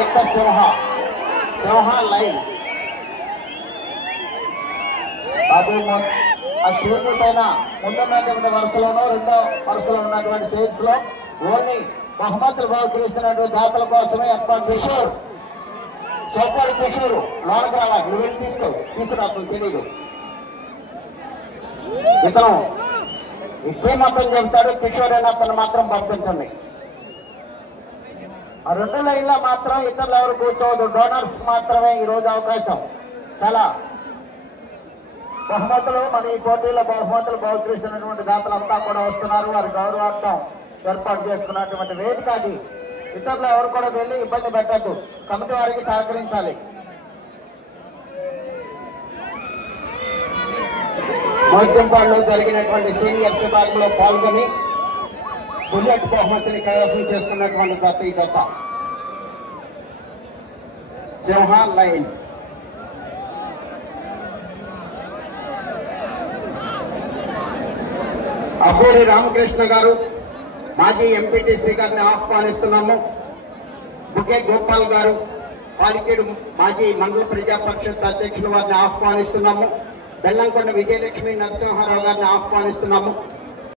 చెప్తా సింహ లైన్ బాబు ఆ స్టేజ్ పైన ముందున్నటువంటి వరుసలోనూ రెండో వరుసలో ఉన్నటువంటి సీట్స్ లో ఓన్లీ బహుమతులు బహుకరిస్తున్నటువంటి దాతల కోసమే ఏర్పాటు చేశారు. సోపాడు కిషోరు లోనకు రావాలి, నువ్వు వెళ్ళి తీసుకురా తెలియదు. ఇతను ఎక్కువ మొత్తం చెబుతాడు, కిషోర్ అని అతను మాత్రం పంపించండి. ఆ 2 లైన్లో మాత్రం ఇతరులు ఎవరు కూర్చోవద్దు, డోనర్స్ మాత్రమే ఈరోజు అవకాశం. చాలా బహుమతులు మరి ఈ పోటీలో బహుమతులు బహుకరిస్తున్నటువంటి దాతలంతా కూడా వస్తున్నారు. వారి గౌరవార్థం ఏర్పాటు చేసుకున్నటువంటి వేదిక అది. ఇతరులు ఎవరు కూడా వెళ్ళి ఇబ్బంది పెట్టద్దు, కమిటీ వారికి సహకరించాలి. మోత్యంపాడులో జరిగినటువంటి సీనియర్స్ విభాగంలో పాల్గొని బుల్లెట్ బహుమతిని కైవసం చేసుకున్నటువంటి దత్త ఈ దత్త సింహ లైన్. అబ్బూరి రామకృష్ణ గారు మాజీ ఎంపీటీసీ గారిని ఆహ్వానిస్తున్నాము. బుకే గోపాల్ గారు పాలికేడు మాజీ మండల ప్రజా పరిషత్ అధ్యక్షులు వారిని ఆహ్వానిస్తున్నాము. బెల్లంకొండ విజయలక్ష్మి నరసింహారావు గారిని ఆహ్వానిస్తున్నాము.